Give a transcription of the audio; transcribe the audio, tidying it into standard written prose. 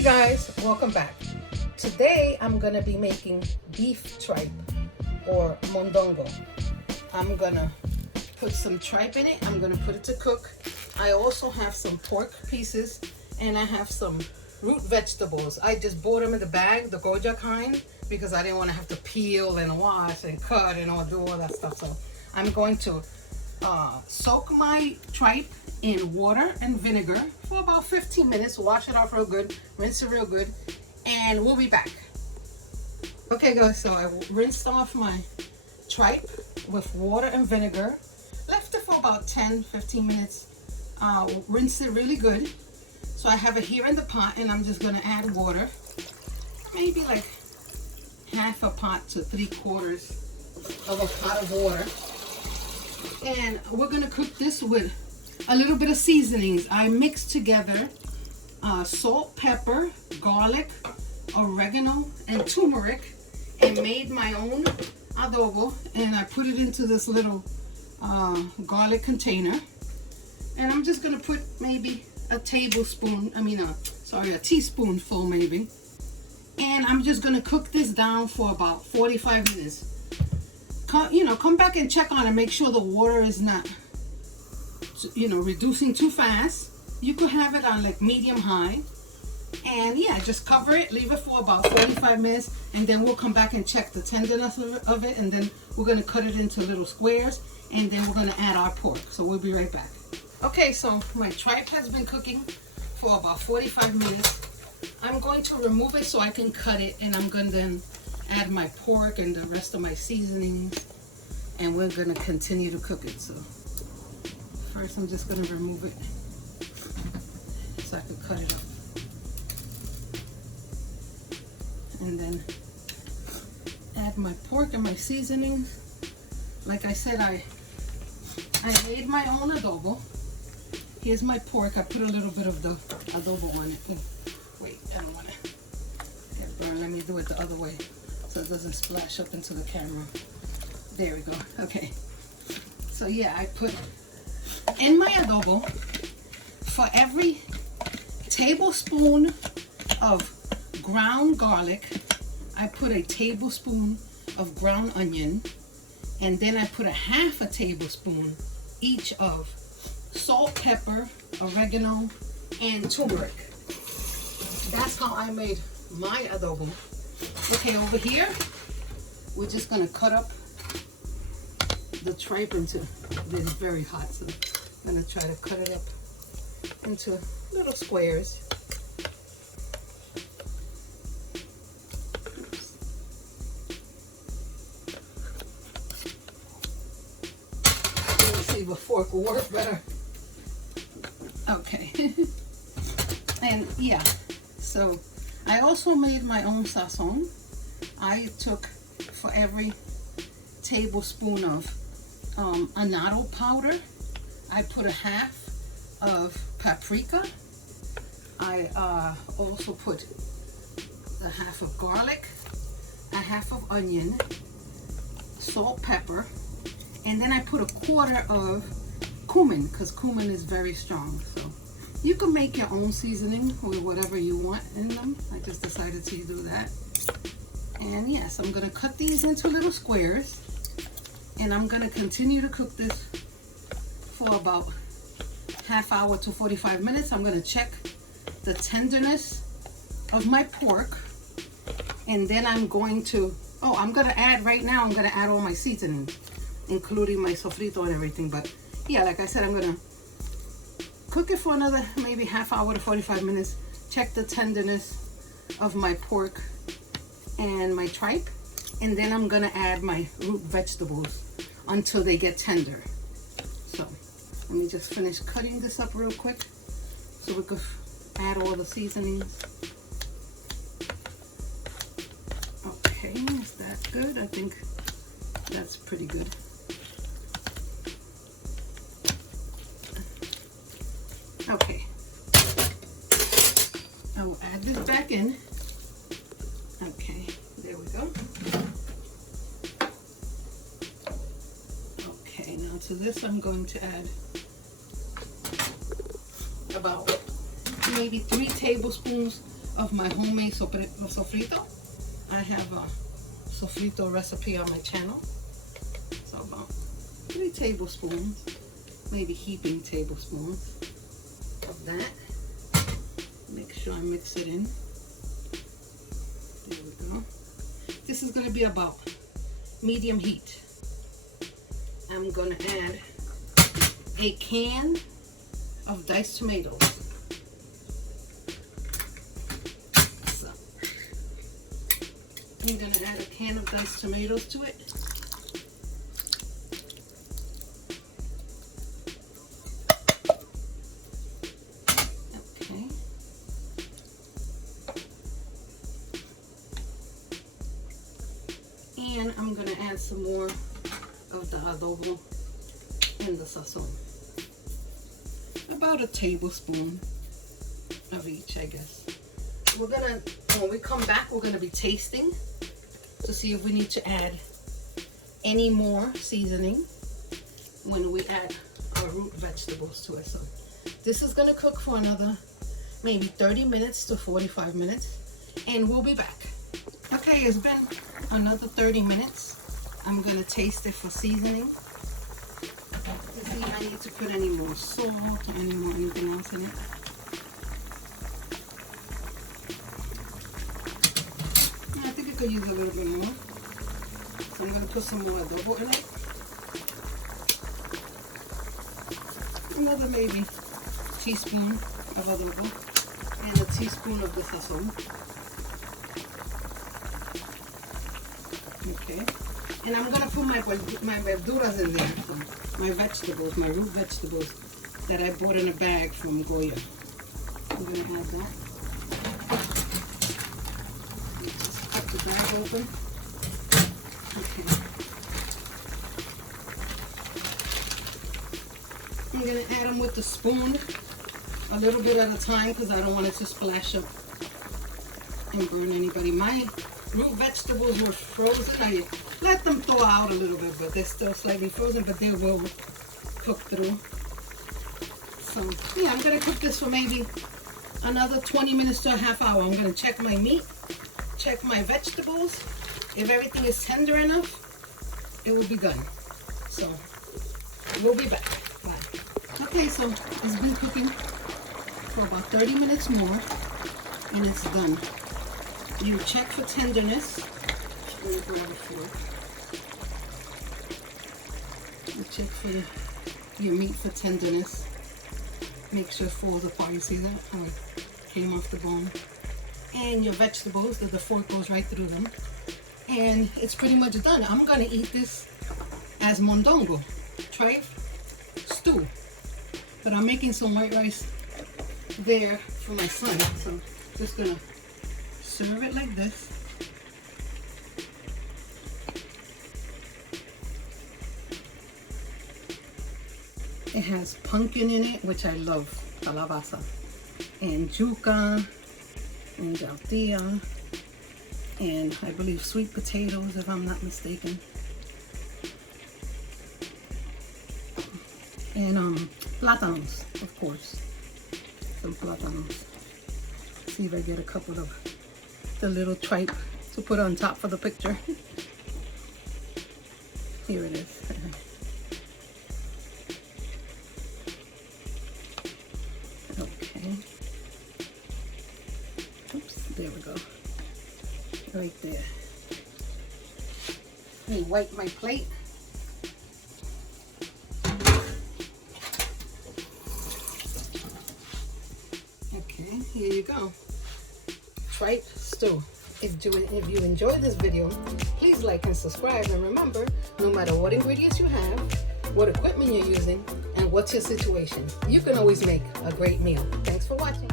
Hey guys, welcome back. Today I'm gonna be making beef tripe or mondongo. I'm gonna put some tripe in it. I'm gonna put it to cook. I also have some pork pieces and I have some root vegetables. I just bought them in the bag, the goja kind, because I didn't want to have to peel and wash and cut and do all that stuff. So I'm going to soak my tripe in water and vinegar for about 15 minutes. Wash it off real good, rinse it real good, and we'll be back. Okay guys, so I rinsed off my tripe with water and vinegar, left it for about 10-15 minutes, rinsed it really good. So I have it here in the pot and I'm just gonna add water, maybe like half a pot to 3/4 of a pot of water. And we're gonna cook this with a little bit of seasonings. I mixed together salt, pepper, garlic, oregano, and turmeric, and made my own adobo. And I put it into this little garlic container. And I'm just gonna put maybe a teaspoonful maybe. And I'm just gonna cook this down for about 45 minutes. Come back and check on it. Make sure the water is not, reducing too fast. You could have it on like medium high. And yeah, just cover it, leave it for about 45 minutes, and then we'll come back and check the tenderness of it, and then we're gonna cut it into little squares, and then we're gonna add our pork. So we'll be right back. Okay, so my tripe has been cooking for about 45 minutes. I'm going to remove it so I can cut it, and I'm gonna then add my pork and the rest of my seasonings, and we're gonna continue to cook it. So first I'm just gonna remove it so I can cut it up. And then add my pork and my seasonings. Like I said, I made my own adobo. Here's my pork. I put a little bit of the adobo on it. Oh, wait, I don't want to get burned. Let me do it the other way so it doesn't splash up into the camera. There we go. Okay. So yeah, I put in my adobo, for every tablespoon of ground garlic, I put a tablespoon of ground onion, and then I put a half a tablespoon each of salt, pepper, oregano, and turmeric. That's how I made my adobo. Okay, over here, we're just gonna cut up the tripe into, this is very hot, so I'm gonna try to cut it up into little squares. Let's see if a fork will work better. Okay. And yeah, so I also made my own sazon. I took, for every tablespoon of annatto powder, I put a half of paprika. I also put a half of garlic, a half of onion, salt, pepper, and then I put 1/4 of cumin, because cumin is very strong. So you can make your own seasoning with whatever you want in them. I just decided to do that. And yes, I'm gonna cut these into little squares, and I'm gonna continue to cook this for about half hour to 45 minutes. I'm gonna check the tenderness of my pork, and then I'm gonna add all my seasonings, including my sofrito and everything. But yeah, like I said, I'm gonna cook it for another maybe half hour to 45 minutes, check the tenderness of my pork and my tripe, and then I'm gonna add my root vegetables until they get tender. So let me just finish cutting this up real quick so we could add all the seasonings. Okay, is that good? I think that's pretty good. Okay, I will add this back in. Okay, there we go. Okay, now to this I'm going to add about maybe 3 tablespoons of my homemade sofrito. I have a sofrito recipe on my channel. So about 3 tablespoons, maybe heaping tablespoons of that. Make sure I mix it in. There we go. This is going to be about medium heat. I'm going to add a can of diced tomatoes. So I'm going to add a can of diced tomatoes to it. Okay. And I'm going to add some more of the adobo and the sazon. About a tablespoon of each, I guess. We're gonna, when we come back, we're gonna be tasting to see if we need to add any more seasoning when we add our root vegetables to it. So this is gonna cook for another maybe 30 minutes to 45 minutes, and we'll be back. Okay, it's been another 30 minutes. I'm gonna taste it for seasoning to see if I need to put any more salt or anything else in it. I think I could use a little bit more. So I'm gonna put some more adobo in it. Another maybe teaspoon of adobo and a teaspoon of the sazon. Okay. And I'm gonna put my verduras in there, so my vegetables, my root vegetables that I bought in a bag from Goya. I'm gonna add that. Just cut the bag open. Okay. I'm gonna add them with the spoon, a little bit at a time, because I don't want it to splash up and burn anybody. My root vegetables were frozen. I let them thaw out a little bit, but they're still slightly frozen, but they will cook through. So yeah, I'm gonna cook this for maybe another 20 minutes to a half hour. I'm gonna check my meat, check my vegetables. If everything is tender enough, it will be done. So we'll be back. Bye. Okay, so it's been cooking for about 30 minutes more, and it's done. You check for tenderness. Let me grab a fork. You check for your meat for tenderness. Make sure it falls apart. You see that? How it came off the bone. And your vegetables, that the fork goes right through them. And it's pretty much done. I'm going to eat this as mondongo, tripe stew. But I'm making some white rice there for my son. So I'm just going to serve it like this. It has pumpkin in it, which I love, calabaza, and yuca, and tortilla, and I believe sweet potatoes, if I'm not mistaken, and plátanos, of course, some plátanos. See if I get a couple of the little tripe to put on top for the picture. Here it is. Okay. Oops, there we go. Right there. Let me wipe my plate. Okay, here you go. Tripe stew. If you enjoyed this video, please like and subscribe, and remember, no matter what ingredients you have, what equipment you're using, and what's your situation, you can always make a great meal. Thanks for watching.